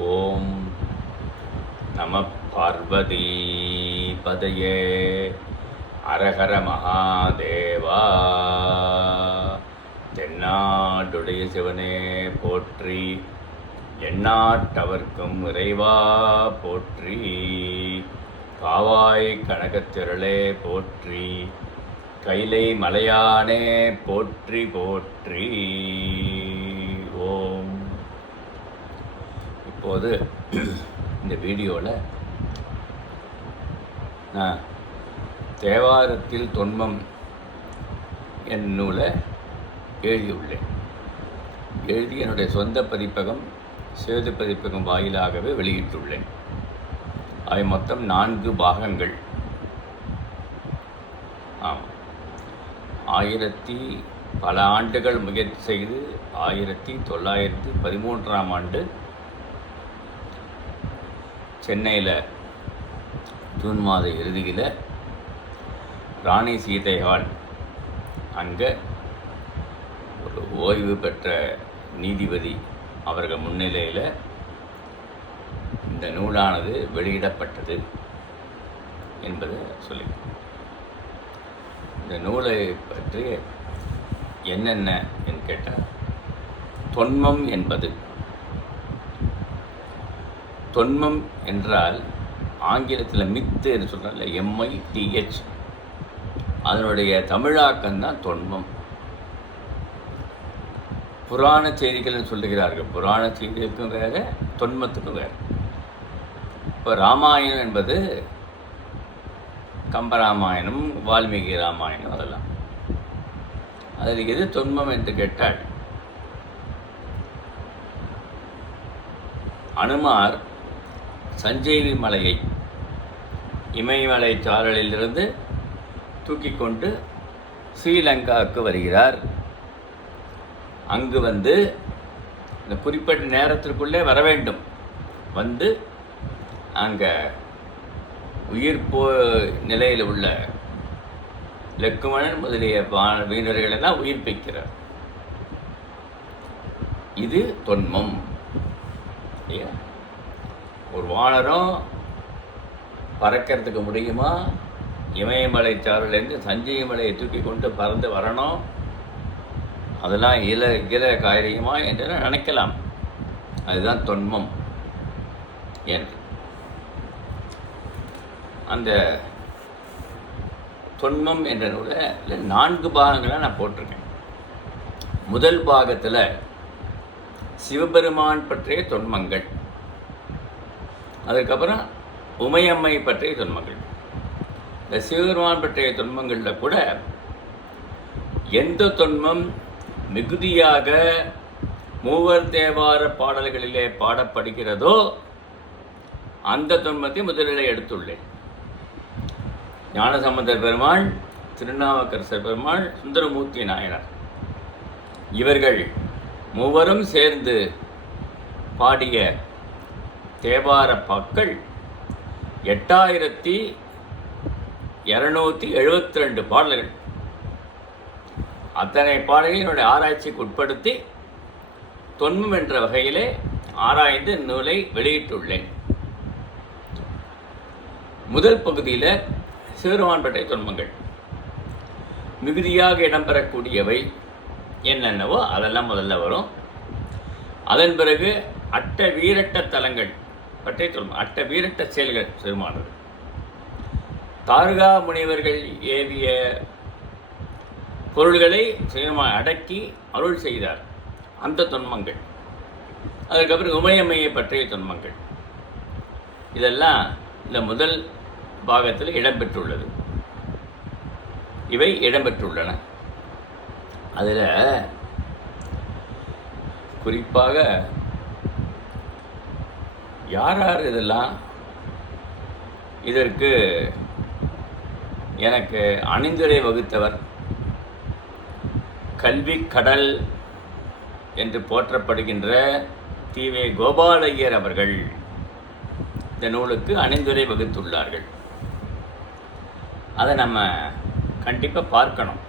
ஓம் நம பார்வதி பதையே அரஹர மகாதேவா. தென்னாடுடைய சிவனே போற்றி, எந்நாட்டவர்க்கும் இறைவா போற்றி. காவாய் கனகத்திரளே போற்றி, கைலை மலையானே போற்றி போற்றி. ஓம். இப்போது இந்த வீடியோவில் நான் தேவாரத்தில் தொன்மம் என் நூலை எழுதியுள்ளேன். எழுதி என்னுடைய சொந்த பதிப்பகம் சேது பதிப்பகம் வாயிலாகவே வெளியிட்டுள்ளேன். அவை மொத்தம் 4 பாகங்கள். ஆமாம், பல ஆண்டுகள் முயற்சி செய்து 1913ஆம் ஆண்டு சென்னையில் ஜூன் மாத இறுதியில் ராணி சீதையாள் அங்கே ஒரு ஓய்வு பெற்ற நீதிபதி அவர்கள் முன்னிலையில் இந்த நூலானது வெளியிடப்பட்டது என்பதை சொல்லி, இந்த நூலை பற்றி என்னென்ன என்று கேட்டால், தொன்மம் என்பது, தொன்மம் என்றால் ஆங்கிலத்தில் மித்து என்று சொல்கிறாங்க, MITH, அதனுடைய தமிழாக்கம்தான் தொன்மம். புராண செய்திகள்னு சொல்லுகிறார்கள். புராண செய்திகளுக்கும் வேறு, தொன்மத்துக்கும் வேறு. இப்போ ராமாயணம் என்பது கம்பராமாயணம், வால்மீகி ராமாயணம், அதெல்லாம். அதில் எது தொன்மம் என்று கேட்டால், அனுமார் சஞ்சீவி மலையை இமயமலை சாரலிலிருந்து தூக்கி கொண்டு ஸ்ரீலங்காவுக்கு வருகிறார். அங்கு வந்து இந்த குறிப்பிட்ட நேரத்திற்குள்ளே வர வேண்டும். வந்து அங்கே உயிர் நிலையில் உள்ள லக்குமணன் முதலிய வீரர்களெல்லாம் உயிர்ப்பிக்கிறார். இது தொன்மம். ஒரு வானரம் பறக்கிறதுக்கு முடியுமா? இமயமலை சாரலேருந்து சஞ்சீவி மலையை தூக்கி கொண்டு பறந்து வரணும். அதெல்லாம் இல காரியமா என்று நினைக்கலாம். அதுதான் தொன்மம் என்று. அந்த தொன்மம் என்ற நூலில் 4 பாகங்களாக நான் போட்டிருக்கேன். முதல் பாகத்தில் சிவபெருமான் பற்றிய தொன்மங்கள், அதுக்கப்புறம் உமையம்மை பற்றிய தொன்மங்கள். இந்த சிவபெருமான் பற்றிய தொன்மங்களில் கூட எந்த தொன்மம் மிகுதியாக மூவர் தேவார பாடல்களிலே பாடப்படுகிறதோ அந்த தொன்மத்தை முதலில் எடுத்துள்ளேன். ஞானசம்பந்தர் பெருமாள், திருநாவுக்கரசர் பெருமாள், சுந்தரமூர்த்தி நாயனார், இவர்கள் மூவரும் சேர்ந்து பாடிய தேவார பாக்கள் 8272 பாடல்கள். அத்தனை பாடல்களை என்னுடைய ஆராய்ச்சிக்கு உட்படுத்தி தொன்மம் என்ற வகையிலே ஆராய்ந்து நூலை வெளியிட்டுள்ளேன். முதல் பகுதியில் சிவபெருமான் பற்றிய தொன்மங்கள் மிகுதியாக இடம்பெறக்கூடியவை என்னென்னவோ அதெல்லாம் முதல்ல வரும். அதன் பிறகு அட்ட வீரட்ட தலங்கள் பற்றிய தொன்மம், அட்ட வீரட்ட செயல்கள் சிறுமானது. தாருகா முனிவர்கள் ஏவிய பொருள்களை சிவபெருமான் அடக்கி அருள் செய்தார், அந்த தொன்மங்கள். அதுக்கப்புறம் உமையம்மையை பற்றிய தொன்மங்கள். இதெல்லாம் இந்த முதல் பாகத்தில் இடம்பெற்றுள்ளது. இவை இடம்பெற்றுள்ளன. அதில் குறிப்பாக யார் இதெல்லாம் இதற்கு எனக்கு அணிந்துரை வகுத்தவர், கல்வி கடல் என்று போற்றப்படுகின்ற தீவே கோபாலையர் அவர்கள் இந்த நூலுக்கு அணிந்துரை வகுத்துள்ளார்கள். அதை நம்ம கண்டிப்பாக பார்க்கணும்.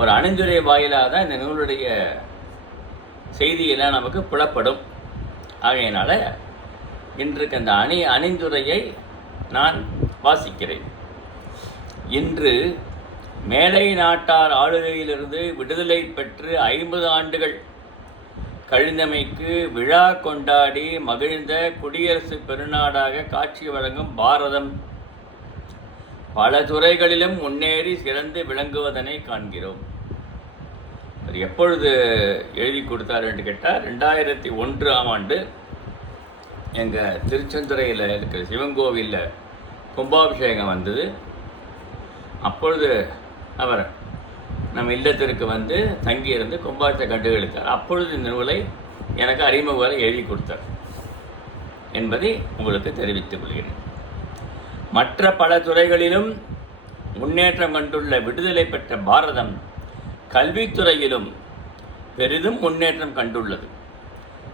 ஒரு அணிந்துரை வாயிலாக தான் இந்த நூலுடைய செய்தியெல்லாம் நமக்கு புலப்படும். ஆகையினால இன்றைக்கு அந்த அணிந்துரையை நான் வாசிக்கிறேன். இன்று மேலை நாட்டார் ஆளுகையிலிருந்து விடுதலை பெற்று 50 ஆண்டுகள் கழிந்தமைக்கு விழா கொண்டாடி மகிழ்ந்த குடியரசு பெருநாடாக காட்சி வழங்கும் பாரதம் பல துறைகளிலும் முன்னேறி சிறந்து விளங்குவதனை காண்கிறோம். அவர் எப்பொழுது எழுதி கொடுத்தார் என்று கேட்டால் 2001ஆம் ஆண்டு எங்கள் திருச்செந்துறையில் இருக்கிற சிவன் கோவிலில் கும்பாபிஷேகம் வந்தது. அப்பொழுது அவர் நம்ம இல்லத்திற்கு வந்து தங்கியிருந்து கும்பாபிஷேகம் கண்டுகளித்தார். அப்பொழுது இந்த நூலை எனக்கு அறிமுகவரை எழுதி கொடுத்தார் என்பதை உங்களுக்கு தெரிவித்துக் கொள்கிறேன். மற்ற பல துறைகளிலும் முன்னேற்றம் கண்டுள்ள விடுதலை பெற்ற பாரதம் கல்வித்துறையிலும் பெரிதும் முன்னேற்றம் கண்டுள்ளது.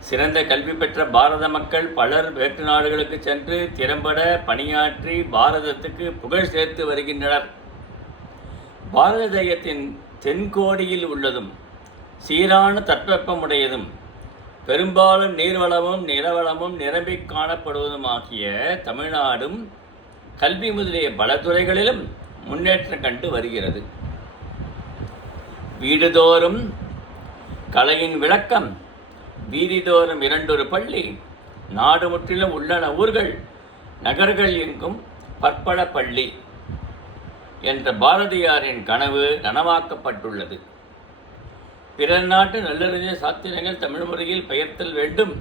சிறந்த கல்வி பெற்ற பாரத மக்கள் பலர் வேற்று நாடுகளுக்கு சென்று திறம்பட பணியாற்றி பாரதத்துக்கு புகழ் சேர்த்து வருகின்றனர். பாரத தேசத்தின் தென்கோடியில் உள்ளதும் சீரான தட்பவெப்பமுடையதும் பெரும்பாலும் நீர்வளமும் நிலவளமும் நிரம்பிக் காணப்படுவதுமாகிய தமிழ்நாடும் கல்வி முதலிய பல துறைகளிலும் முன்னேற்றம் கண்டு வருகிறது. வீடுதோறும் கலையின் விளக்கம், வீதிதோறும் 2 பள்ளி, நாடு முற்றிலும் உள்ளன ஊர்கள், நகர்கள் எங்கும் பற்பல பள்ளி என்ற பாரதியாரின் கனவு நனவாக்கப்பட்டுள்ளது. பிறர் நாட்டு நல்லறிஞர் சாத்திரங்கள் தமிழ் மொழியில் பெயர்த்தல் வேண்டும்,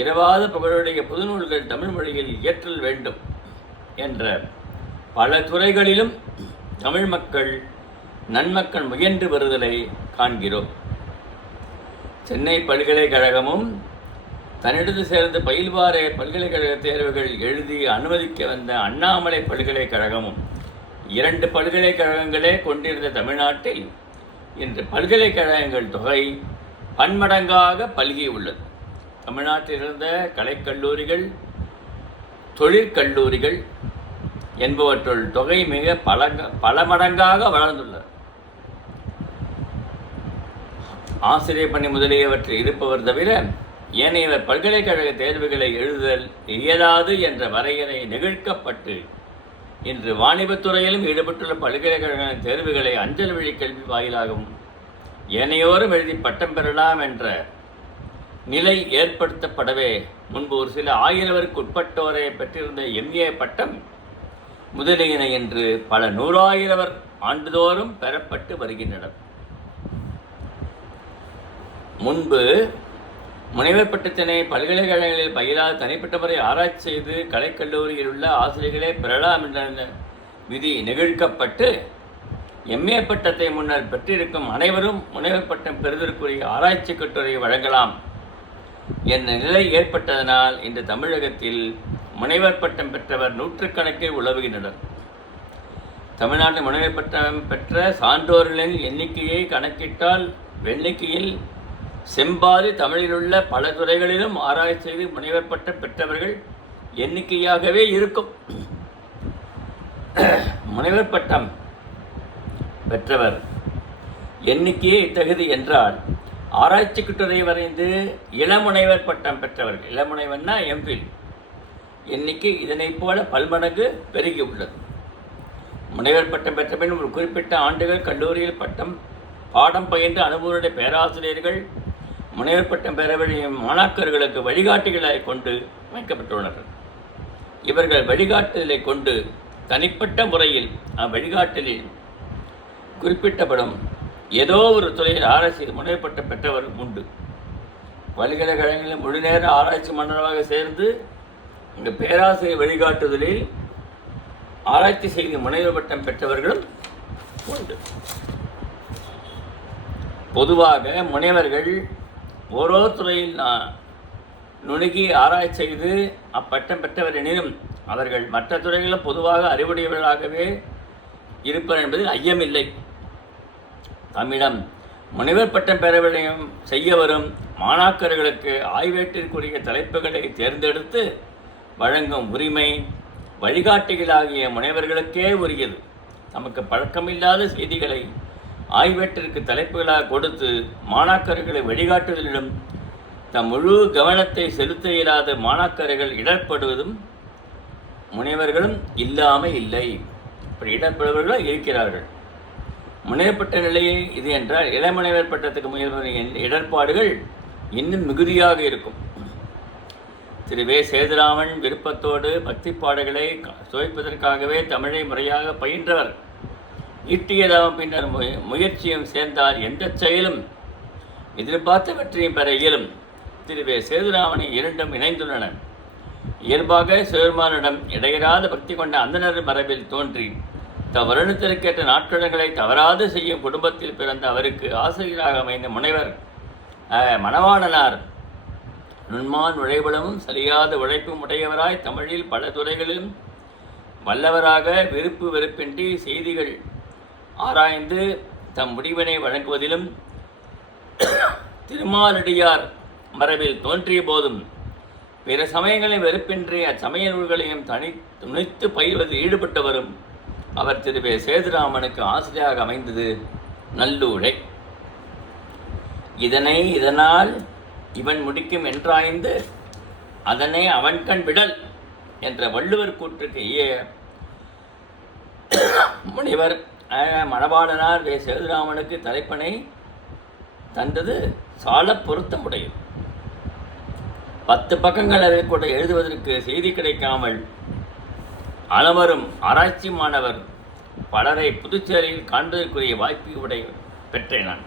இரவாத புகழுடைய புதுநூல்கள் தமிழ் மொழியில் இயற்றல் வேண்டும் என்ற பல துறைகளிலும் தமிழ் மக்கள் நன்மக்கள் முயன்று வருதலை காண்கிறோம். சென்னை பல்கலைக்கழகமும் தன்னிடத்து சேர்ந்து பயில்வார பல்கலைக்கழக தேர்வுகள் எழுதி அனுமதிக்க வந்த அண்ணாமலை பல்கலைக்கழகமும் 2 பல்கலைக்கழகங்களே கொண்டிருந்த தமிழ்நாட்டில் இன்று பல்கலைக்கழகங்கள் தொகை பன்மடங்காக பல்கியுள்ளது. தமிழ்நாட்டில் இருந்த கலைக்கல்லூரிகள், தொழிற்கல்லூரிகள் என்பவற்றுள் தொகை மிக பல மடங்காக வளர்ந்துள்ளது. ஆசிரியர் பணி முதலியவற்றில் இருப்பவர் தவிர ஏனையவர் பல்கலைக்கழக தேர்வுகளை எழுதுதல் இயலாது என்ற வரையறை நிகழ்க்கப்பட்டு இன்று வாணிபத்துறையிலும் ஈடுபட்டுள்ள பல்கலைக்கழக தேர்வுகளை அஞ்சல் வழி கல்வி வாயிலாகவும் ஏனையோரும் எழுதி பட்டம் பெறலாம் என்ற நிலை ஏற்படுத்தப்படவே முன்பு ஒரு சில 1000 உட்பட்டோரை பெற்றிருந்த MA பட்டம் முதலியன என்று பல 100,000 ஆண்டுதோறும் பெறப்பட்டு வருகின்றனர். முன்பு முனைவர் பட்டத்தினை பல்கலைக்கழகங்களில் பயிலாத தனிப்பட்ட முறை ஆராய்ச்சி செய்து கலைக்கல்லூரியில் உள்ள ஆசிரியர்களே பெறலாம் என்ற விதி நிகழ்க்கப்பட்டு MA பட்டத்தை முன்னர் பெற்றிருக்கும் அனைவரும் முனைவர் பட்டம் பெறுவதற்குரிய ஆராய்ச்சி கட்டுரை வழங்கலாம் என்ற நிலை ஏற்பட்டதனால் இன்று தமிழகத்தில் முனைவர் பட்டம் பெற்றவர் நூற்றுக்கணக்கில் உலவுகின்றனர். தமிழ்நாட்டில் முனைவர் பட்டம் பெற்ற சான்றோர்களின் எண்ணிக்கையை கணக்கிட்டால் எண்ணிக்கையில் செம்பாதி தமிழிலுள்ள பல துறைகளிலும் ஆராய்ச்சி செய்து முனைவர் பட்டம் பெற்றவர்கள் எண்ணிக்கையாகவே இருக்கும். முனைவர் பட்டம் பெற்றவர் எண்ணிக்கையே இத்தகுதி என்றால் ஆராய்ச்சி கட்டுரை வரைந்து இளமுனைவர் பட்டம் பெற்றவர்கள், இளமுனைவர்னா MPhil எண்ணிக்கை இதனைப் போல பல்மடங்கு பெருகி உள்ளது. முனைவர் பட்டம் பெற்ற பின் ஒரு குறிப்பிட்ட ஆண்டுகள் கல்லூரியில் பாடம் பயின்ற அனுபவனுடைய பேராசிரியர்கள் முனைவர் பட்டம் பெற வேண்டிய மாணாக்கர்களுக்கு வழிகாட்டிகளாய் கொண்டு வைக்கப்பட்டுள்ளனர். இவர்கள் வழிகாட்டுதலை கொண்டு தனிப்பட்ட முறையில் அவ்வழிகாட்டலில் குறிப்பிட்டப்படும் ஏதோ ஒரு துறையில் ஆராய்ச்சி முனைவர் பட்டம் பெற்றவர் உண்டு. பல்கலைக்கழகங்களில் முழுநேர ஆராய்ச்சி மண்டலமாக சேர்ந்து இங்கு பேராசிரியர் வழிகாட்டுதலில் ஆராய்ச்சி செய்து முனைவர் பட்டம் பெற்றவர்களும் உண்டு. பொதுவாக முனைவர்கள் ஓரோ துறையில் நுணுகி ஆராய்ச்சி செய்து அப்பட்டம் பெற்றவர் எனினும் அவர்கள் மற்ற துறைகளிலும் பொதுவாக அறிவுடையவர்களாகவே இருப்பர் என்பதில் ஐயமில்லை. தம்மிடம் முனைவர் பட்டம் பெற செய்ய வரும் மாணாக்கர்களுக்கு ஆய்வேட்டிற்குரிய தலைப்புகளை தேர்ந்தெடுத்து வழங்கும் உரிமை வழிகாட்டிகளாகிய முனைவர்களுக்கே உரியது. நமக்கு பழக்கமில்லாத செய்திகளை ஆய்வேட்டிற்கு தலைப்புகளாக கொடுத்து மாணாக்கர்களை வழிகாட்டுதலிலும் தம் முழு கவனத்தை செலுத்த இயலாத மாணாக்கர்கள் இடர்படுவதும் முனைவர்களும் இல்லாமல் இல்லை. இப்படி இடர்படுவர்களும் இருக்கிறார்கள். முனையப்பட்ட நிலையை இது என்றால் இளமுனைவர் பட்டத்துக்கு முயல்வரின் இடர்பாடுகள் இன்னும் மிகுதியாக இருக்கும். திரு வே. சேதுராமன் விருப்பத்தோடு பக்தி பாடல்களை சுவைப்பதற்காகவே தமிழை முறையாக பயின்றவர். ஈட்டியதாகவும் பின்னர் முயற்சியும் சேர்ந்தால் எந்த செயலும் எதிர்பார்த்த வெற்றியும் பெற இயலும். திரு வே. சேதுராமனை இரண்டும் இணைந்துள்ளன. இயல்பாக சிவபெருமானிடம் இடையராத பக்தி கொண்ட அந்தனர் மரபில் தோன்றி வருணத்திற்கேற்ற நாட்கடன்களை தவறாது செய்யும் குடும்பத்தில் பிறந்த அவருக்கு ஆசிரியராக அமைந்த முனைவர் மணவாளனார் நுண்மான் உழைபலமும் சரியாத உழைப்பும் உடையவராய் தமிழில் பல துறைகளிலும் வல்லவராக விருப்பு வெறுப்பின்றி செய்திகள் ஆராய்ந்து தம் முடிவினை வழங்குவதிலும் திருமாலடியார் மரபில் தோன்றிய போதும் பிற சமயங்களின் வெறுப்பின்றி அச்சமய நூல்களையும் துணித்து பயில்வதில் ஈடுபட்டு வரும் அவர் திரு வே. சேதுராமனுக்கு ஆசிரியராக அமைந்தது நல்லூழை. இதனால் இவன் முடிக்கும் என்றாய்ந்து அதனை அவன்கண் விடல் என்ற வள்ளுவர் கூற்றுக்கு முனிவர் மணவாளனார் வே. சேதுராமனுக்கு தலைப்பனை தந்தது சால பொருத்தமுடையது. 10 பக்கங்கள் அதை கூட எழுதுவதற்கு செய்தி கிடைக்காமல் அனைவரும் ஆராய்ச்சி மாணவர் பலரை புதுச்சேரியில் காண்பதற்குரிய வாய்ப்பு பெற்றேன் நான்.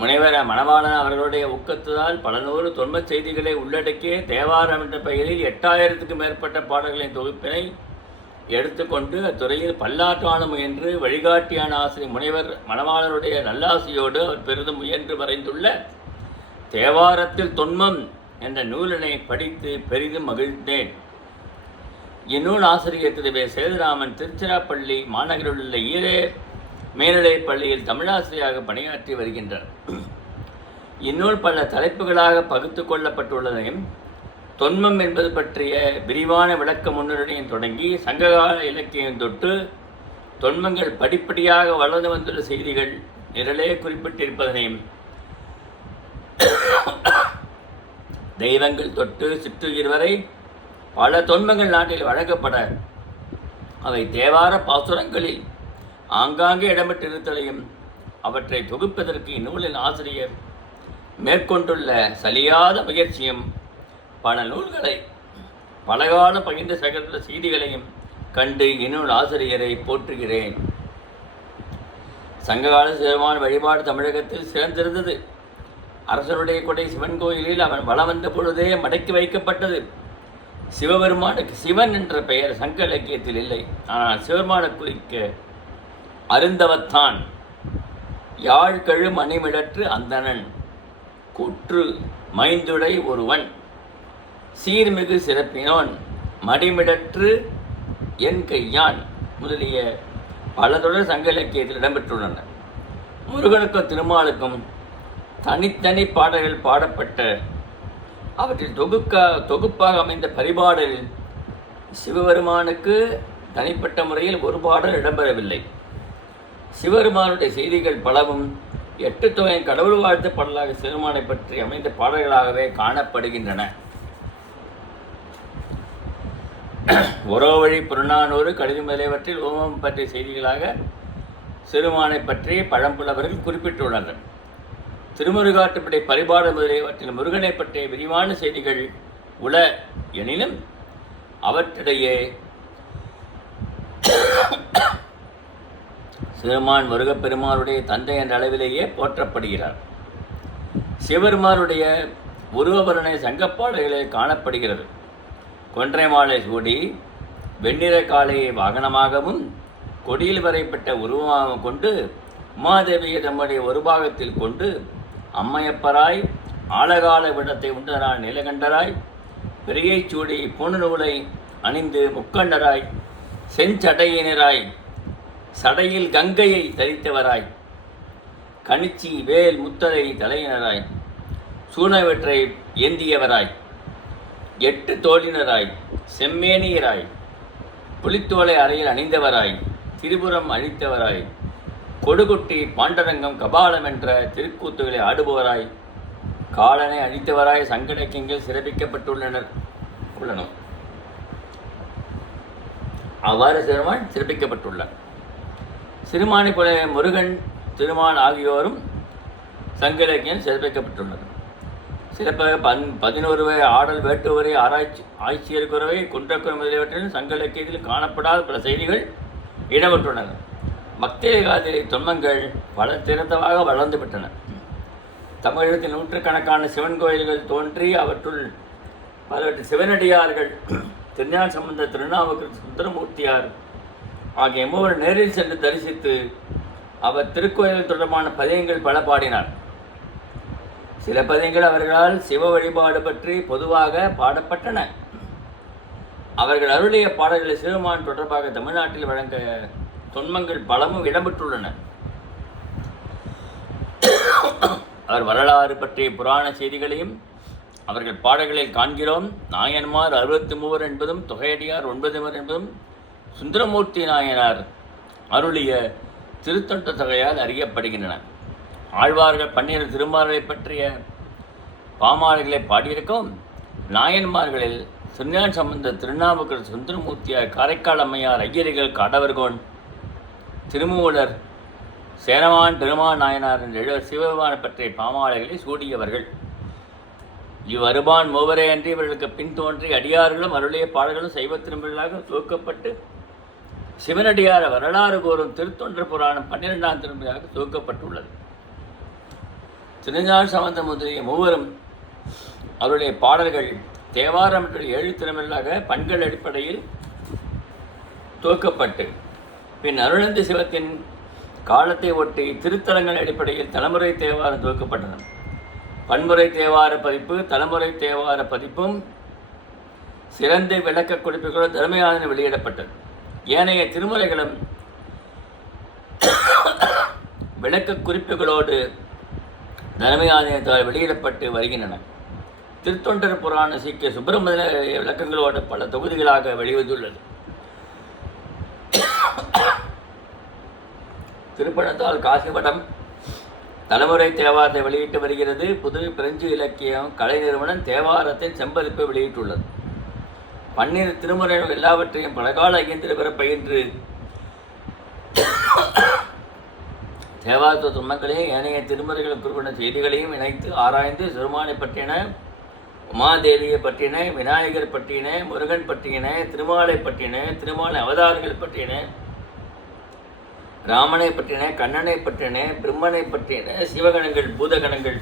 முனைவர் மணவாளன் அவர்களுடைய ஊக்கத்தால் பல நூறு தொன்மச் செய்திகளை உள்ளடக்கிய தேவாரம் என்ற பெயரில் 8000க்கும் மேற்பட்ட பாடல்களின் தொகுப்பினை எடுத்துக்கொண்டு அத்துறையில் பல்லாற்றான முயன்று வழிகாட்டியான ஆசிரியர் முனைவர் மணவாளருடைய நல்லாசியோடு அவர் பெரிதும் முயன்று வரைந்துள்ள தேவாரத்தில் தொன்மம் என்ற நூலினை படித்து பெரிதும் மகிழ்ந்தேன். இந்நூல் ஆசிரியர் திரு வே. சேதுராமன் திருச்சிராப்பள்ளி மாநகரில் உள்ள ஈரே மேல்நிலைப் பள்ளியில் தமிழாசிரியராக பணியாற்றி வருகின்றார். இந்நூல் பல தலைப்புகளாக பகுத்து கொள்ளப்பட்டுள்ளதையும் தொன்மம் என்பது பற்றிய விரிவான விளக்க முன்னுரையும் தொடங்கி சங்ககால இலக்கியம் தொட்டு தொன்மங்கள் படிப்படியாக வளர்ந்து வந்துள்ள செய்திகள் நிரலே குறிப்பிட்டிருப்பதனையும் தெய்வங்கள் தொட்டு சிற்றுயிர் வரை பல தொன்மங்கள் நாட்டில் வழங்கப்பட அவை தேவார பாசுரங்களில் ஆங்காங்கே இடம்பெற்றிருத்தலையும் அவற்றை தொகுப்பதற்கு இந்நூலின் ஆசிரியர் மேற்கொண்டுள்ள சலியாத முயற்சியும் பல நூல்களை பலகால பகிர்ந்து சேகரித்த செய்திகளையும் கண்டு இந்நூல் ஆசிரியரை போற்றுகிறேன். சங்ககால சிவபெருமான வழிபாடு தமிழகத்தில் சிறந்திருந்தது. அரசனுடைய கொடை சிவன் கோயிலில் அவன் வலம் வந்த பொழுதே மடக்கி வைக்கப்பட்டது. சிவபெருமானுக்கு சிவன் என்ற பெயர் சங்க இலக்கியத்தில் இல்லை. ஆனால் சிவபெருமான குறிக்க அருந்தவத்தான் யாழ் கழு மணிமிடற்று அந்தணன் கூற்று மைந்துடை ஒருவன் சீர்மிகு சிறப்பினோன் மடிமிடற்று என் கையான் முதலிய பல தொடர் சங்க இலக்கியத்தில் இடம்பெற்றுள்ளன. முருகனுக்கும் திருமாலுக்கும் தனித்தனி பாடல்கள் பாடப்பட்ட அவற்றில் தொகுப்பாக அமைந்த பரிபாடலில் சிவபெருமானுக்கு தனிப்பட்ட முறையில் ஒரு பாடல் இடம்பெறவில்லை. சிவபெருமானுடைய செய்திகள் பலவும் 8 தொகையின் கடவுள் வாழ்த்து பாடலாக சிவபெருமானை பற்றி அமைந்த பாடல்களாகவே காணப்படுகின்றன. ஒரோவழி புறநானூறு கடிதம் முதலியவற்றில் ஓமம் பற்றிய செய்திகளாக சிறுமானை பற்றி பழம்புலவர்கள் குறிப்பிட்டுள்ளனர். திருமுருகாற்றுப்படை பரிபாடு முதலியவற்றில் முருகனை பற்றிய விரிவான செய்திகள் உள எனினும் அவற்றிடையே சிவருமான் முருகப்பெருமானுடைய தந்தை என்ற அளவிலேயே போற்றப்படுகிறார். சிவபெருமானுடைய உருவவர்ணனை சங்கப்பாடல்களில் காணப்படுகிறது. கொன்றை மாலை சூடி வெண்ணிற காளையை வாகனமாகவும் கொடியில் வரைப்பட்ட உருவமாக கொண்டு உமாதேவியை தம்முடைய ஒரு பாகத்தில் கொண்டு அம்மையப்பராய் ஆழகால விடத்தை உண்டராய் நிலகண்டராய் பெரியை சூடி பூணநூலை அணிந்து முக்கண்டராய் செஞ்சடையினராய் சடையில் கங்கையை தரித்தவராய் கணிச்சி வேல் முத்தரை தலையினராய் சூனவற்றை ஏந்தியவராய் 8 தோழினராய் செம்மேனியராய் புலித்தோலை அறையில் அணிந்தவராய் திரிபுரம் அழித்தவராய் கொடுகுட்டி பாண்டரங்கம் கபாலம் என்ற திருக்கூத்துகளை ஆடுபவராய் காலனை அழித்தவராய் சங்க இலக்கியங்கள் உள்ளனர். அவ்வாறு சிறுமான் சிறப்பிக்கப்பட்டுள்ளார். சிறுமானை போல முருகன், திருமான் ஆகியோரும் சங்க இலக்கியம் சிறப்பிக்கப்பட்டுள்ளனர். சிறப்பாக 11 ஆடல், வேட்டுவரை, ஆட்சியர்குறவை, குன்றக்குறை முதலியவற்றிலும் சங்க இலக்கியத்தில் காணப்படாத பல செய்திகள் இடம்பெற்றுள்ளன. பக்தி காதிரை தொன்மங்கள் பல திறந்தவாக வளர்ந்துவிட்டன. தமிழகத்தில் நூற்றுக்கணக்கான சிவன் கோயில்கள் தோன்றி அவற்றுள் பலவற்றை சிவனடியார்கள் திருஞான சம்பந்தர், திருநாவுக்கரசர், சுந்தரமூர்த்தியார் ஆகிய மூவர் நேரில் சென்று தரிசித்து அவர் திருக்கோயில் தொடர்பான பதியங்கள் பல பாடினார். சில பதியங்கள் அவர்களால் சிவ வழிபாடு பற்றி பொதுவாக பாடப்பட்டன. அவர்கள் அருளிய பாடல்களை சிவமான் தொடர்பாக தமிழ்நாட்டில் வழங்க தொன்மங்கள் பலமும் இடம்பெற்றுள்ளன. அவர் வரலாறு பற்றிய புராண செய்திகளையும் அவர்கள் பாடல்களில் காண்கிறோம். நாயன்மார் 63 என்பதும், தொகையடியார் 9 என்பதும் சுந்தரமூர்த்தி நாயனார் அருளிய திருத்தொண்ட தொகையால் அறியப்படுகின்றன. ஆழ்வார்கள் 12 திருமார்களை பற்றிய பாமாலைகளை பாடியிருக்கும். நாயன்மார்களில் திருஞான சம்பந்தர், திருநாவுக்கரசர், சுந்தரமூர்த்தியார், காரைக்கால் அம்மையார், ஐயரிகள், காடவர்கோன், திருமூலர், சேரமான், பெருமான் நாயனார் என்ற 7 சிவபெருமானை பற்றிய பாமாலைகளை சூடியவர்கள். இவ்வருபான் மூவரே அன்றி இவர்களுக்கு பின் தோன்றி அடியார்களும் அருளிய பாடல்களும் சைவ திருமொழிகளாக துவக்கப்பட்டு சிவனடியார வரலாறு கூறும் திருத்தொண்டர் புராணம் 12ஆம் திருமுறையாக துவக்கப்பட்டுள்ளது. திருஞான சம்பந்தர் முதலிய மூவரும் அவருடைய பாடல்கள் தேவாரம் என்ற 7 திருமுறைகளாக பண்கள் அடிப்படையில் துவக்கப்பட்டு பின் அருளந்தி சிவத்தின் காலத்தை ஒட்டி திருத்தலங்கள் அடிப்படையில் தலைமுறை தேவாரம் துவக்கப்பட்டன. பன்முறை தேவார பதிப்பு, தலைமுறை தேவார பதிப்பும் சிறந்த விளக்க குறிப்புகளும் தர்மயான வெளியிடப்பட்டது. ஏனைய திருமுறைகளும் விளக்க குறிப்புகளோடு தர்மயாதனத்தால் வெளியிடப்பட்டு வருகின்றன. திருத்தொண்டர் புராண சீக்கிய சுப்பிரமணிய விளக்கங்களோடு பல தொகுதிகளாக வெளிவந்துள்ளது. திருப்பணத்தால் காசிமடம் தலைமுறை தேவாரத்தை வெளியிட்டு வருகிறது. புதுவை பிரெஞ்சு இலக்கியம் கலை நிறுவனம் தேவாரத்தின் செம்பதிப்பை வெளியிட்டுள்ளது. 12 திருமுறைகள் எல்லாவற்றையும் பலகால ஐயந்திர பெற பயின்று தேவார துன்பங்களையும் ஏனைய திருமுறைகள் குறிப்பிட்ட செய்திகளையும் இணைத்து ஆராய்ந்து சிறுமானை பற்றின, உமாதேவியை பற்றின, விநாயகர் பற்றின, முருகன் பற்றின, திருமாலை பற்றின, திருமாலை அவதாரங்கள் பற்றின, ராமனை பற்றின, கண்ணனை பற்றின, பிரம்மனை பற்றின, சிவகணங்கள், பூதகணங்கள்,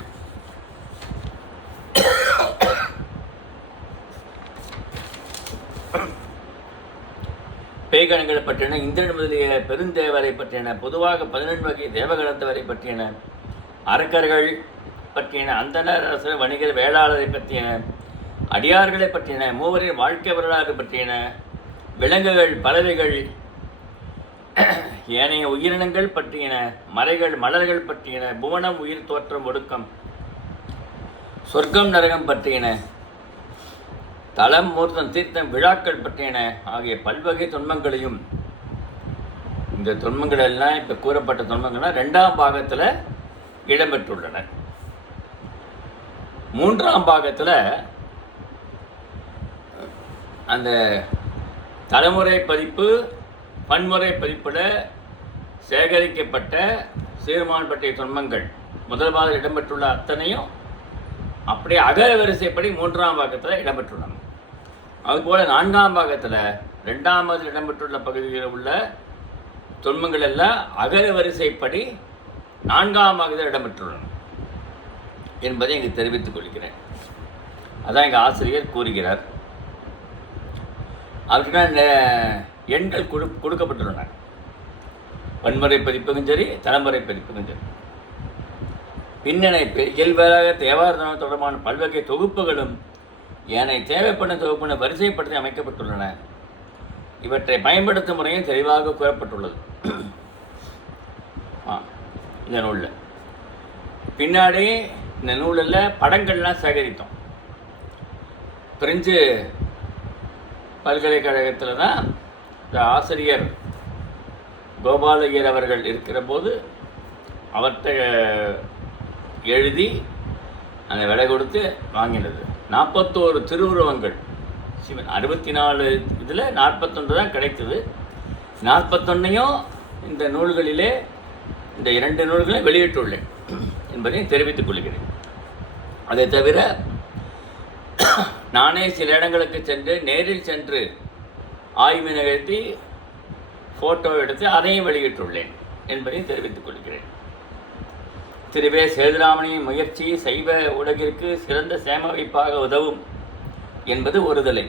பேய்கணங்களை பற்றின, இந்திரன் முதலிய பெருந்தேவரை பற்றின, பொதுவாக 12 வகை தேவகணத்தவரை பற்றின, அரக்கர்கள் பற்றின, அந்தனர், அரசர், வணிகர், வேளாளரை பற்றின, அடியார்களை பற்றின, மூவரின் வாழ்க்கை வரலாறு பற்றின, விலங்குகள், பறவைகள், ஏனைய உயிரினங்கள் பற்றின, மலைகள், மலர்கள் பற்றின, புவனம், உயிர் தோற்றம், ஒடுக்கம், சொர்க்கம், நரகம் பற்றின, தலம், மூர்த்தம், தீர்த்தம், விழாக்கள் பற்றின ஆகிய பல்வகை தொன்மங்களையும், இந்த தொன்மங்கள் எல்லாம் இப்போ கூறப்பட்ட தொன்மங்கள்லாம் 2ஆம் பாகத்தில் இடம்பெற்றுள்ளன. 3ஆம் பாகத்தில் அந்த தலைமுறை பதிப்பு, பன்முறை பதிப்பில் சேகரிக்கப்பட்ட சீர்மான் பற்றிய தொன்மங்கள் முதல் பாகத்தில் இடம்பெற்றுள்ள அத்தனையும் அப்படியே அகர வரிசைப்படி 3ஆம் பாகத்தில் இடம்பெற்றுள்ளன. அதுபோல் 4ஆம் பாகத்தில் 2ஆம் பாகத்தில் இடம்பெற்றுள்ள பகுதிகளில் உள்ள தொன்மங்கள் எல்லாம் அகர வரிசைப்படி 4ஆம் பாகத்தில் இடம்பெற்றுள்ளன என்பதை இங்கு தெரிவித்துக் கொள்கிறேன். அதான் எங்கள் ஆசிரியர் கூறுகிறார். அவற்றுக்கான எண்கள் கொடுக்கப்பட்டுள்ளன. பன்முறை பதிப்புக்கும் சரி, தலைமுறை பதிப்புக்கும் சரி. பின்னணைப்பு இயல்பாக தேவார தொடர்பான பல்வகை தொகுப்புகளும் ஏனைய தேவைப்படும் தொகுப்புன வரிசைப்படுத்தி அமைக்கப்பட்டுள்ளன. இவற்றை பயன்படுத்தும் முறையும் தெளிவாக கூறப்பட்டுள்ளது. இந்த நூலில் பின்னாடி இந்த நூலில் படங்கள்லாம் சேகரித்தோம். பிரெஞ்சு பல்கலைக்கழகத்தில் தான் இந்த ஆசிரியர் கோபாலய்யர் அவர்கள் இருக்கிற போது அவர்கிட்ட எழுதி அந்த விலை கொடுத்து வாங்கினது. 41 திருவுருவங்கள் சிவன், 64 இதில் 41 தான் கிடைத்தது. 41ஐயும் இந்த நூல்களிலே, இந்த 2 நூல்களை வெளியிட்டுள்ளேன் என்பதையும் தெரிவித்துக் கொள்கிறேன். அதை தவிர நானே சில இடங்களுக்கு சென்று, நேரில் சென்று ஆய்வு நிகழ்த்தி ஃபோட்டோ எடுத்து அதையும் வெளியிட்டுள்ளேன் என்பதையும் தெரிவித்துக் கொள்கிறேன். திருவே சேதுராமனின் முயற்சி சைவ உலகிற்கு சிறந்த சேமவைப்பாக உதவும் என்பது ஒருதலை.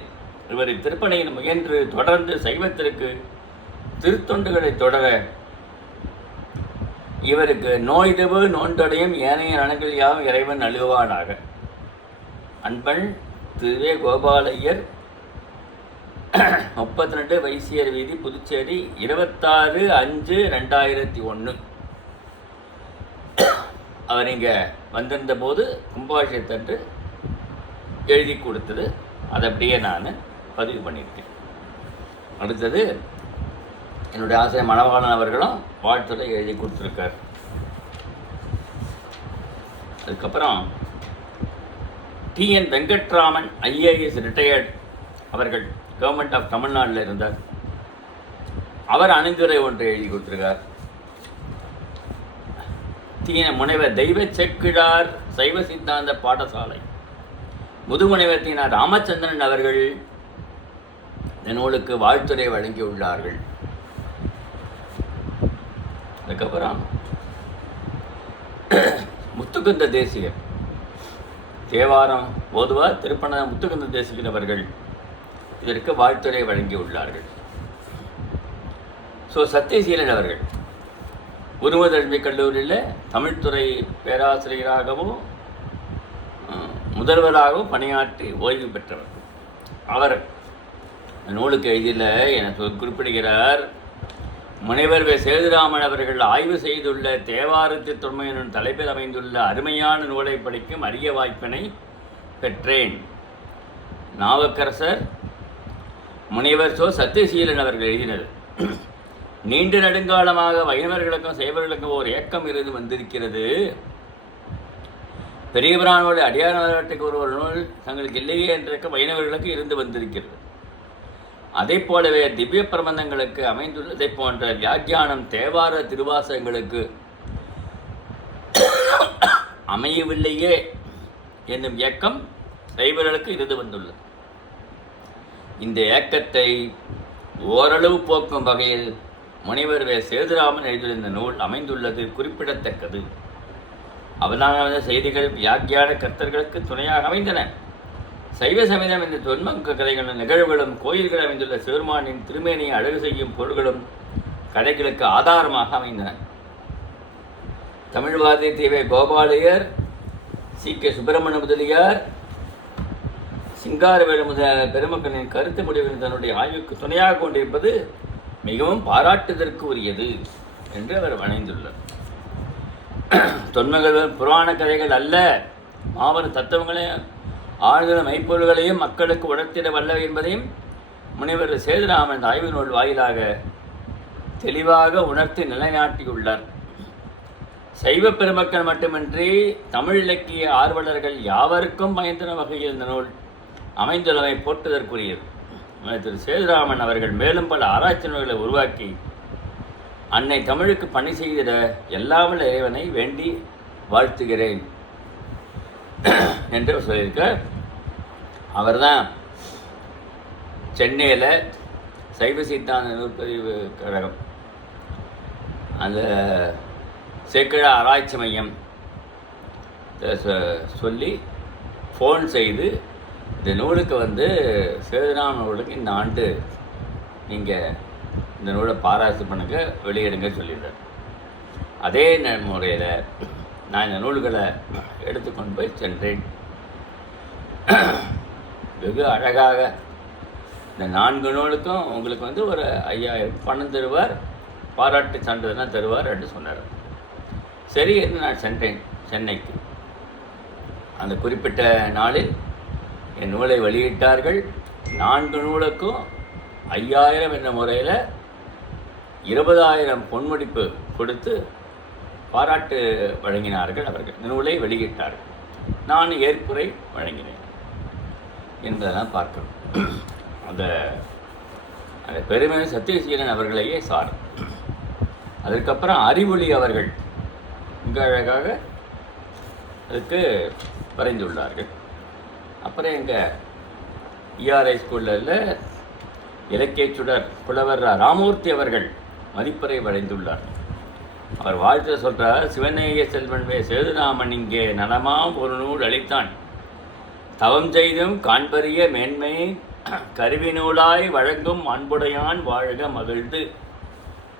இவர் திருப்பணியில் முயன்று தொடர்ந்து சைவத்திற்கு திருத்தொண்டுகளை தொடர இவருக்கு நோய்தவு நோண்டடையும் ஏனைய நலன்கள் யாவும் இறைவன் அழுவானாக. அன்பன் திருவே கோபாலையர், 32 வைசியர் வீதி, புதுச்சேரி, 26/5/2001. அவர் இங்கே வந்திருந்த போது கும்பாபிஷேகத்தன்று எழுதி கொடுத்தது. அதை அப்படியே நான் பதிவு பண்ணியிருக்கேன். அடுத்தது என்னுடைய ஆசிரியர் மணவாளன் அவர்களும் வாழ்த்துறை எழுதி கொடுத்துருக்கார். அதுக்கப்புறம் டிஎன் வெங்கட்ராமன் ஐஏஎஸ் ரிட்டையர்ட் அவர்கள் கவர்மெண்ட் ஆஃப் தமிழ்நாட்டில் இருந்தார். அவர் அணிந்துரை ஒன்றை எழுதி கொடுத்துருக்கார். முனைவர் தெய்வ செக்கிழார் சைவ சித்தாந்த பாடசாலை முதுமுனைவர் தீனார் ராமச்சந்திரன் அவர்கள் இந்த நூலுக்கு வாழ்த்துரை வழங்கியுள்ளார்கள். அதுக்கப்புறம் முத்துக்குந்த தேசிகர், தேவாரம் ஓதுவார் திருப்பண முத்துக்குந்த தேசிகர் அவர்கள் இதற்கு வாழ்த்துரை வழங்கியுள்ளார்கள். சத்யசீலன் அவர்கள் குருமதழ்மை கல்லூரியில் தமிழ்துறை பேராசிரியராகவும் முதல்வராகவும் பணியாற்றி ஓய்வு பெற்றவர். அவர் நூலுக்கு எழுதியில் என குறிப்பிடுகிறார். முனைவர் சேதுராமன் அவர்கள் ஆய்வு செய்துள்ள தேவாரத்து தொன்மையினும் தலைப்பில் அமைந்துள்ள அருமையான நூலை படிக்கும் அரிய வாய்ப்பினை பெற்றேன். நாவுக்கரசர் முனைவர் சத்யசீலன் அவர்கள் எழுதினர். நீண்ட நெடுங்காலமாக வைணவர்களுக்கும் சைவர்களுக்கும் ஒரு ஏக்கம் இருந்து வந்திருக்கிறது. பெரிய பிரானோடு அடியார் வரலாற்றுக்கு ஒரு நூல் தங்களுக்கு இல்லையே என்ற வைணவர்களுக்கு இருந்து வந்திருக்கிறது. அதை போலவே திவ்ய பிரபந்தங்களுக்கு அமைந்துள்ளதை போன்ற வியாக்கியானம் தேவார திருவாசகங்களுக்கு அமையவில்லையே என்னும் ஏக்கம் சைவர்களுக்கு இருந்து வந்துள்ளது. இந்த ஏக்கத்தை ஓரளவு போக்கும் வகையில் முனைவர் சேதுராமன் எழுதியிருந்த நூல் அமைந்துள்ளது குறிப்பிடத்தக்கது. அவதான செய்திகள் வியாக்கியான கர்த்தர்களுக்கு துணையாக அமைந்தன. சைவ சமயம் என்ற தொன்மங்க கதைகளும் நிகழ்வுகளும் கோயில்கள் அமைந்துள்ள சிவருமானின் திருமேனியை அழகு செய்யும் பொருள்களும் கதைகளுக்கு ஆதாரமாக அமைந்தன. தமிழ்வாதி தேவை கோபாலையர், சி.கே. சுப்பிரமணிய முதலியார், சிங்காரவேலு பெருமக்களின் கருத்து முடிவில் தன்னுடைய ஆய்வுக்கு துணையாக கொண்டிருப்பது மிகவும் பாராட்டுதற்கு உரியது என்று அவர் வணைந்துள்ளார். தொன்மங்கள் புராண கதைகள் அல்ல, மாபெரும் தத்துவங்களையும் ஆழ்ந்த மெய்ப்பொருள்களையும் மக்களுக்கு உணர்த்திட வல்லவை என்பதையும் முனைவர் சேதுராமன் ஆய்வு நூல் வாயிலாக தெளிவாக உணர்த்தி நிலைநாட்டியுள்ளார். சைவ பெருமக்கள் மட்டுமின்றி தமிழ் இலக்கிய ஆர்வலர்கள் யாவருக்கும் பயந்துள்ள வகையில் இந்த நூல் அமைந்துள்ளவை போற்றுதற்குரியது. திரு சேதுராமன் அவர்கள் மேலும் பல ஆராய்ச்சி நூல்களை உருவாக்கி அன்னை தமிழுக்கு பணி செய்திட எல்லாமல் இறைவனை வேண்டி வாழ்த்துகிறேன் என்று சொல்லியிருக்கார். அவர் தான் சென்னையில் சைவ சித்தாந்த நூற்பதிவு கழகம், அந்த சேக்கிழா ஆராய்ச்சி மையம் சொல்லி ஃபோன் செய்து இந்த நூலுக்கு சேதுராமன் நூலுக்கு இந்த ஆண்டு நீங்கள் இந்த நூலை பாராசு பண்ணுங்க, வெளியிடுங்க சொல்லிடுறார். அதே முறையில் நான் இந்த நூல்களை எடுத்துக்கொண்டு போய் சென்றேன். வெகு அழகாக இந்த 4 நூலுக்கும் உங்களுக்கு ஒரு 5000 பணம் தருவார், பாராட்டு சான்றிதழ்லாம் தருவார் என்று சொன்னார். சரி என்று நான் சென்றேன் சென்னைக்கு. அந்த குறிப்பிட்ட நாளில் என் நூலை வெளியிட்டார்கள். 4 நூலுக்கும் 5000 என்ற முறையில் 20,000 பொன்முடிப்பு கொடுத்து பாராட்டு வழங்கினார்கள். அவர்கள் இந்த நூலை வெளியிட்டார்கள். நான் ஏற்புரை வழங்கினேன் என்பதெல்லாம் பார்க்கணும். அந்த அந்த பெருமை சத்தியசீலன் அவர்களையே சாரும். அதுக்கப்புறம் அறிவொளி அவர்கள் மிக அழகாக அதுக்கு வரைந்துள்ளார்கள். அப்புறம் எங்கள் இஆர்ஐ ஸ்கூலில் இலக்கிய சுடர் புலவர் ராமூர்த்தி அவர்கள் மதிப்புரை வரைந்துள்ளார். அவர் வாழ்த்து சொல்கிறார், சிவநேய செல்வன்வே சேதுராமன் இங்கே நலமாம் ஒரு நூல் அளித்தான், தவம் செய்தும் காண்பறிய மேன்மையை கருவி நூலாய் வழங்கும் அன்புடையான் வாழ்க மகிழ்ந்து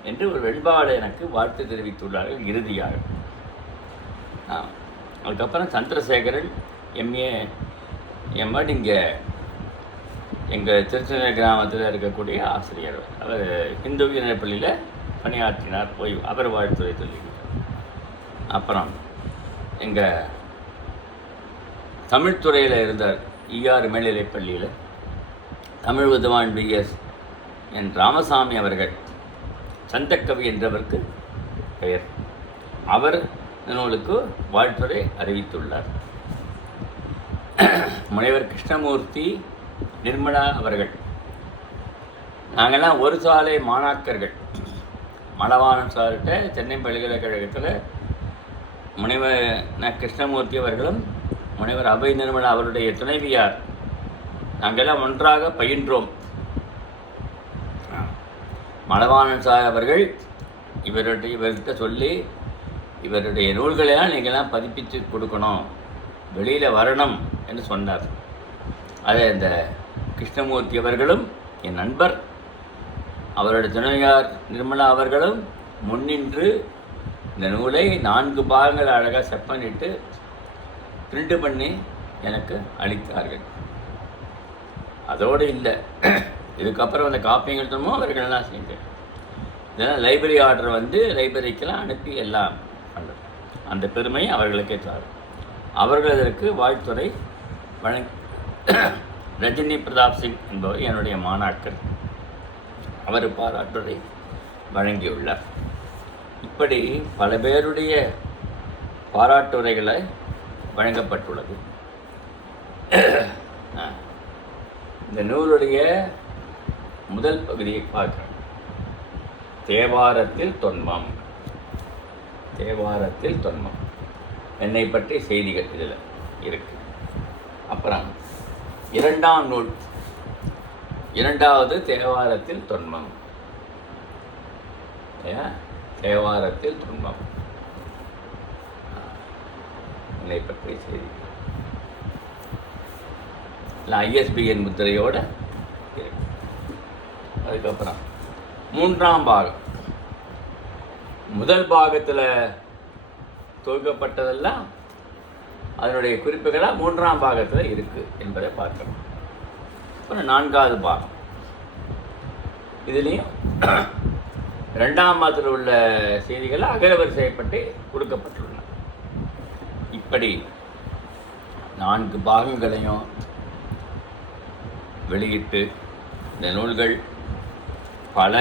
என்று ஒரு வெண்பாடு எனக்கு வாழ்த்து தெரிவித்துள்ளார்கள் இறுதியாக. அதுக்கப்புறம் சந்திரசேகரன் எம்ஏ எம்எட் இங்கே எங்கள் திருச்செந்தூர் கிராமத்தில் இருக்கக்கூடிய ஆசிரியர். அவர் இந்து உயர்நிலைப்பள்ளியில் பணியாற்றினார், போய் அவர் வாழ்த்துறை சொல்லியிருக்கார். அப்புறம் எங்கள் தமிழ்துறையில் இருந்தார் ஈஆர் மேல்நிலைப்பள்ளியில் தமிழ் வித்வான் பிஎஸ் என் ராமசாமி அவர்கள், சந்தக்கவி என்றவருக்கு பெயர். அவர் நூலுக்கு வாழ்த்துறை அறிவித்துள்ளார். முனைவர் கிருஷ்ணமூர்த்தி நிர்மலா அவர்கள், நாங்கள்லாம் ஒரு சாலை மாணாக்கர்கள். மலவானம் சார்கிட்ட சென்னை பல்கலைக்கழகத்தில் முனைவர் கிருஷ்ணமூர்த்தி அவர்களும் முனைவர் அபய் நிர்மலா அவருடைய துணைவியார் நாங்கள்லாம் ஒன்றாக பயின்றோம். மலவானன் சார் அவர்கள் இவர்கிட்ட சொல்லி இவருடைய நூல்களெல்லாம் நீங்கள்லாம் பதிப்பித்து கொடுக்கணும், வெளியில் வரணும் என்று சொன்னார். அதை இந்த கிருஷ்ணமூர்த்தி அவர்களும் என் நண்பர் அவருடைய துணையார் நிர்மலா அவர்களும் முன்னின்று இந்த நூலை 4 பாகங்கள் அழகாக செப்பனிட்டு பிரிண்ட் பண்ணி எனக்கு அளித்தார்கள். அதோடு இல்லை, இதுக்கப்புறம் அந்த காப்பியங்களும் அவர்களெல்லாம் செஞ்சேன். இதெல்லாம் லைப்ரரி ஆர்டர் லைப்ரரிக்கெல்லாம் அனுப்பி எல்லாம் பண்ணுறது. அந்த பெருமை அவர்களுக்கே சாரும். அவர்கள் அதற்கு வாழ்த்துறை வழங்கி ரஜினி பிரதாப் சிங் என்பவர் என்னுடைய மாணாக்கர், அவர் பாராட்டுரை வழங்கியுள்ளார். இப்படி பல பேருடைய பாராட்டுரைகளை வழங்கப்பட்டுள்ளது. இந்த நூலுடைய முதல் பகுதியை பார்க்கிறோம். தேவாரத்தில் தொன்மம். தேவாரத்தில் தொன்மம் என்னை பற்றி செய்திகள் இதில் இருக்கு. அப்புறம் 2ஆம் நூல், 2வது தேவாரத்தில் தொன்மம். தேவாரத்தில் தொன்மம் என்னை பற்றி செய்திகள் ISBN முத்திரையோட இருக்கு. அதுக்கப்புறம் 3ஆம் பாகம், முதல் பாகத்தில் தொகுக்கப்பட்டதெல்லாம் அதனுடைய குறிப்புகளாக 3ஆம் பாகத்தில் இருக்குது என்பதை பார்க்கணும். அப்புறம் 4வது பாகம், இதுலேயும் 2ஆம் பாகத்தில் உள்ள செய்திகளை அகரவரிசைப்பட்டு கொடுக்கப்பட்டுள்ளன. இப்படி 4 பாகங்களையும் வெளியிட்டு இந்த நூல்கள் பல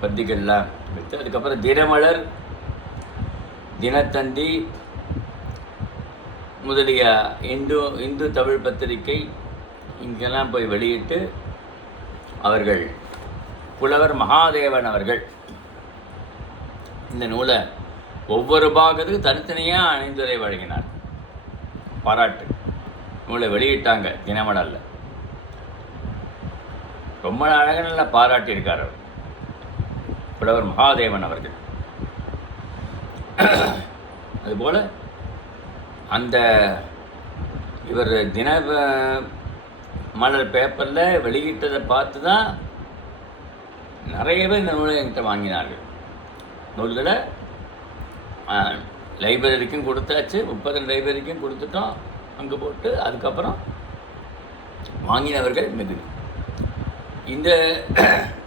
பத்திகள்லாம் வைத்து, அதுக்கப்புறம் தினமலர், தினத்தந்தி முதலிய இந்து தமிழ் பத்திரிகை இங்கெல்லாம் போய் வெளியிட்டு அவர்கள் புலவர் மகாதேவன் அவர்கள் இந்த நூலை ஒவ்வொரு பாகத்துக்கு தனித்தனியாக அணிந்துரை வழங்கினார். பாராட்டு நூலை வெளியிட்டாங்க தினமலரில். ரொம்ப அழகாக நல்லா பாராட்டியிருக்கார் அவர் புலவர் மகாதேவன் அவர்கள். அதுபோல் அந்த இவர் தின மலர் பேப்பரில் வெளியிட்டதை பார்த்து தான் நிறைய பேர் இந்த நூலை என்கிட்ட வாங்கினார்கள். நூல்களை லைப்ரரிக்கும் கொடுத்தாச்சு, 30 லைப்ரரிக்கும் கொடுத்துட்டோம் அங்கே போட்டு. அதுக்கப்புறம் வாங்கினவர்கள் மிகுதி. இந்த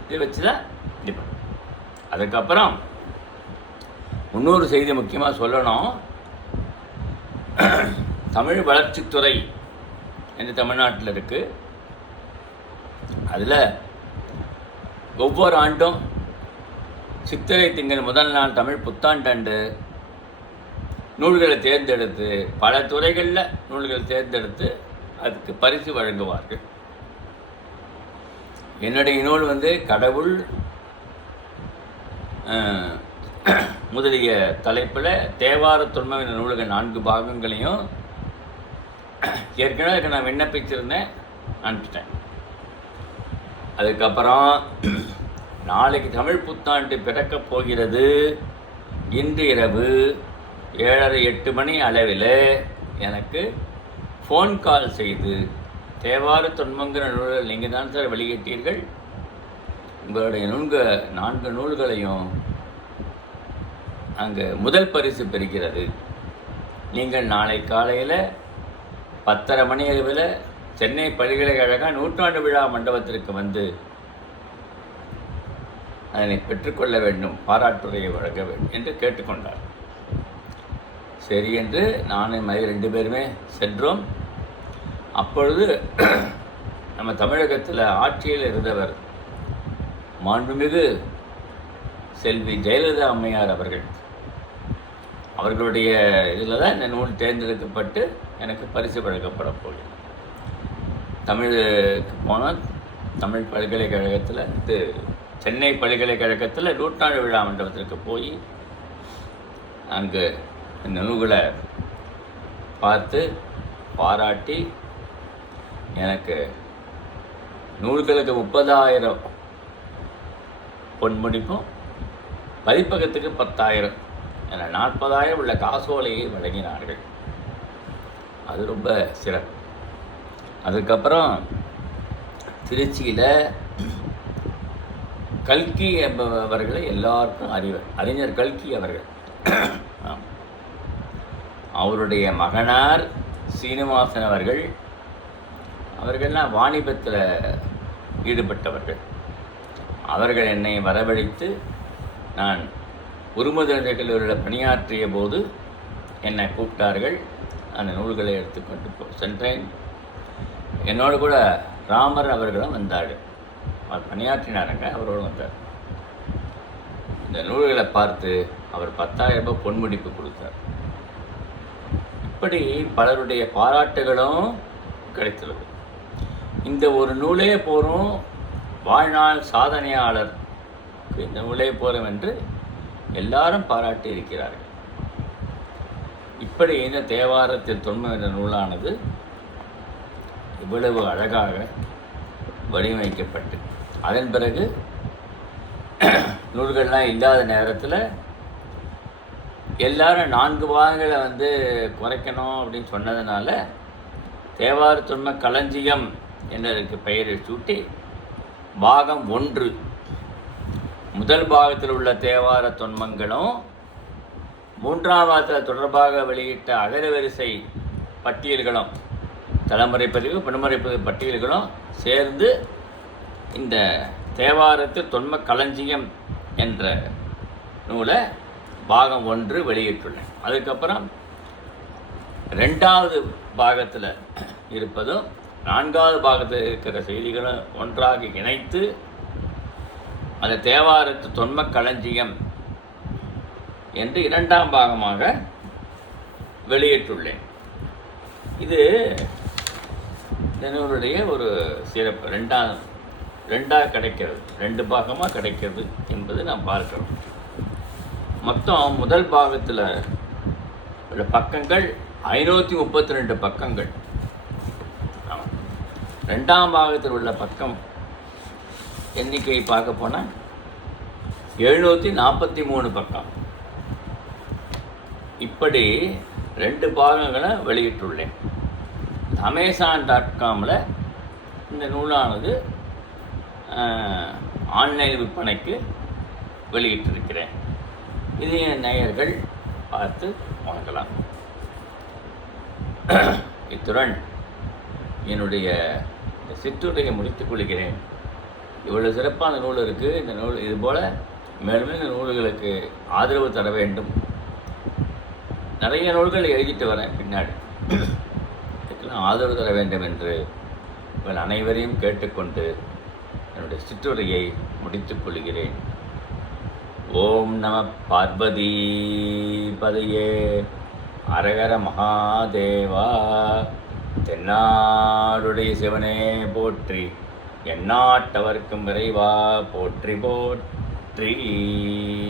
இதை வச்சு தான் இது பண்ண. அதுக்கப்புறம் இன்னொரு செய்தி முக்கியமாக சொல்லணும். தமிழ் வளர்ச்சித்துறை என்று தமிழ்நாட்டில் இருக்குது. அதில் ஒவ்வொரு ஆண்டும் சித்திரை திங்கள் முதல் நாள் தமிழ் புத்தாண்டு நூல்களை தேர்ந்தெடுத்து பல துறைகளில் நூல்கள் தேர்ந்தெடுத்து அதுக்கு பரிசு வழங்குவார்கள். என்னுடைய நூல் கடவுள் முதலிய தலைப்பில் தேவார தொன்மம் என்ற நூல்கள் 4 பாகங்களையும் ஏற்கனவே அதுக்கு நான் விண்ணப்பிச்சிருந்தேன், அனுப்பிச்சிட்டேன். அதுக்கப்புறம் நாளைக்கு தமிழ் புத்தாண்டு பிறக்கப் போகிறது. இன்று இரவு 7:30-8 மணி அளவில் எனக்கு ஃபோன் கால் செய்து தேவார தொன்மங்கிற நூல்கள் நீங்கள் தான் சார் வெளியிட்டீர்கள், உங்களுடைய 4 நூல்களையும் அங்கே முதல் பரிசு பெறுகிறது. நீங்கள் நாளை காலையில் 10:30 மணி அளவில் சென்னை பல்கலைக்கழக 100ஆண்டு விழா மண்டபத்திற்கு வந்து அதனை பெற்றுக்கொள்ள வேண்டும், பாராட்டுரையை வழங்க வேண்டும் என்று கேட்டுக்கொண்டார். சரி என்று நானும் 2 பேருமே சென்றோம். அப்பொழுது நம்ம தமிழகத்தில் ஆட்சியில் இருந்தவர் மாண்புமிகு செல்வி ஜெயலலிதா அம்மையார் அவர்களுடைய இதில் தான் இந்த நூல் தேர்ந்தெடுக்கப்பட்டு எனக்கு பரிசு வழங்கப்பட போகிறது. தமிழுக்கு போனால் தமிழ் பல்கலைக்கழகத்தில் சென்னை பல்கலைக்கழகத்தில் 100ஆண்டு விழா மண்டபத்திற்கு போய் அங்கு இந்த நூல்களை பார்த்து பாராட்டி எனக்கு நூல்களுக்கு 30,000 பொன்முடிப்பும் பதிப்பகத்துக்கு 10,000 என 40,000 உள்ள காசோலையை வழங்கினார்கள். அது ரொம்ப சிறப்பு. அதுக்கப்புறம் திருச்சியில் கல்கி என்பவர்களை எல்லாருக்கும் அறிஞர் கல்கி அவர்கள், அவருடைய மகனார் சீனிவாசன் அவர்கள்லாம் வாணிபத்தில் ஈடுபட்டவர்கள். அவர்கள் என்னை வரவழைத்து நான் உருமுதல் கல்லூரியில் பணியாற்றிய போது என்னை கூப்பிட்டார்கள். அந்த நூல்களை எடுத்துக்கொண்டு சென்றேன். என்னோடு கூட ராமர் அவர்களும் வந்தார்கள். அவர் பணியாற்றினாருங்க, அவரோடு வந்தார். இந்த நூல்களை பார்த்து அவர் 10,000 ரூபாய் பொன்முடிப்பு கொடுத்தார். இப்படி பலருடைய பாராட்டுகளும் கிடைத்துள்ளது. இந்த ஒரு நூலே போரும், வாழ்நாள் சாதனையாளர் இந்த நூலே போரும் என்று எல்லாரும் பாராட்டி இருக்கிறார்கள். இப்படி இந்த தேவாரத்தில் தொன்மம் என்ற நூலானது இவ்வளவு அழகாக வடிவமைக்கப்பட்டு அதன் பிறகு நூல்கள்லாம் இல்லாத நேரத்தில் எல்லாரும் 4 பாகங்களை குறைக்கணும் அப்படின்னு சொன்னதுனால தேவார தொன்ம களஞ்சியம் என்றதுக்கு பெயரை சூட்டி பாகம் 1 முதல் பாகத்தில் உள்ள தேவார தொன்மங்களும் 3ஆம் பாகத்தில் தொடர்பாக வெளியிட்ட அகரவரிசை பட்டியல்களும் தலைமுறை பதிவு பின்முறை பதிவு பட்டியல்களும் சேர்ந்து இந்த தேவாரத்தில் தொன்ம களஞ்சியம் என்ற நூலை பாகம் 1 வெளியிட்டுள்ளேன். அதுக்கப்புறம் 2வது பாகத்தில் இருப்பதும் 4வது பாகத்தில் இருக்கிற செய்திகளும் ஒன்றாக இணைத்து அந்த தேவாரத்து தொன்ம களஞ்சியம் என்று 2ஆம் பாகமாக வெளியிட்டுள்ளேன். இது என்னுடைய ஒரு சிறப்பு. 2ஆக கிடைக்கிறது, 2 பாகமாக கிடைக்கிறது என்பது நாம் பார்க்கிறோம். மொத்தம் முதல் பாகத்தில் உள்ள பக்கங்கள் 532 பக்கங்கள். 2ஆம் பாகத்தில் உள்ள பக்கம் எண்ணிக்கையை பார்க்க போனால் 743 பக்கம். இப்படி 2 பாகங்களை வெளியிட்டுள்ளேன். Amazon.comல இந்த நூலானது ஆன்லைன் விற்பனைக்கு வெளியிட்டிருக்கிறேன். இதை நேயர்கள் பார்த்து வாங்கலாம். இத்துடன் என்னுடைய சிற்றுரையை முடித்துக் கொள்கிறேன். இவ்வளோ சிறப்பான நூல் இருக்குது. இந்த நூல் இதுபோல் மேலும் இந்த நூல்களுக்கு ஆதரவு தர வேண்டும். நிறைய நூல்கள் எழுதிட்டு வரேன் பின்னாடி, இதுக்கெல்லாம் ஆதரவு தர வேண்டும் என்று உங்கள் அனைவரையும் கேட்டுக்கொண்டு என்னுடைய சிற்றுரையை முடித்துக் கொள்கிறேன். ஓம் நம பார்வதி பதையே அரகர மகாதேவா. தென்னாடுடைய சிவனே போற்றி, எந்நாட்டவர்க்கும் இறைவா போற்றி போற்றி.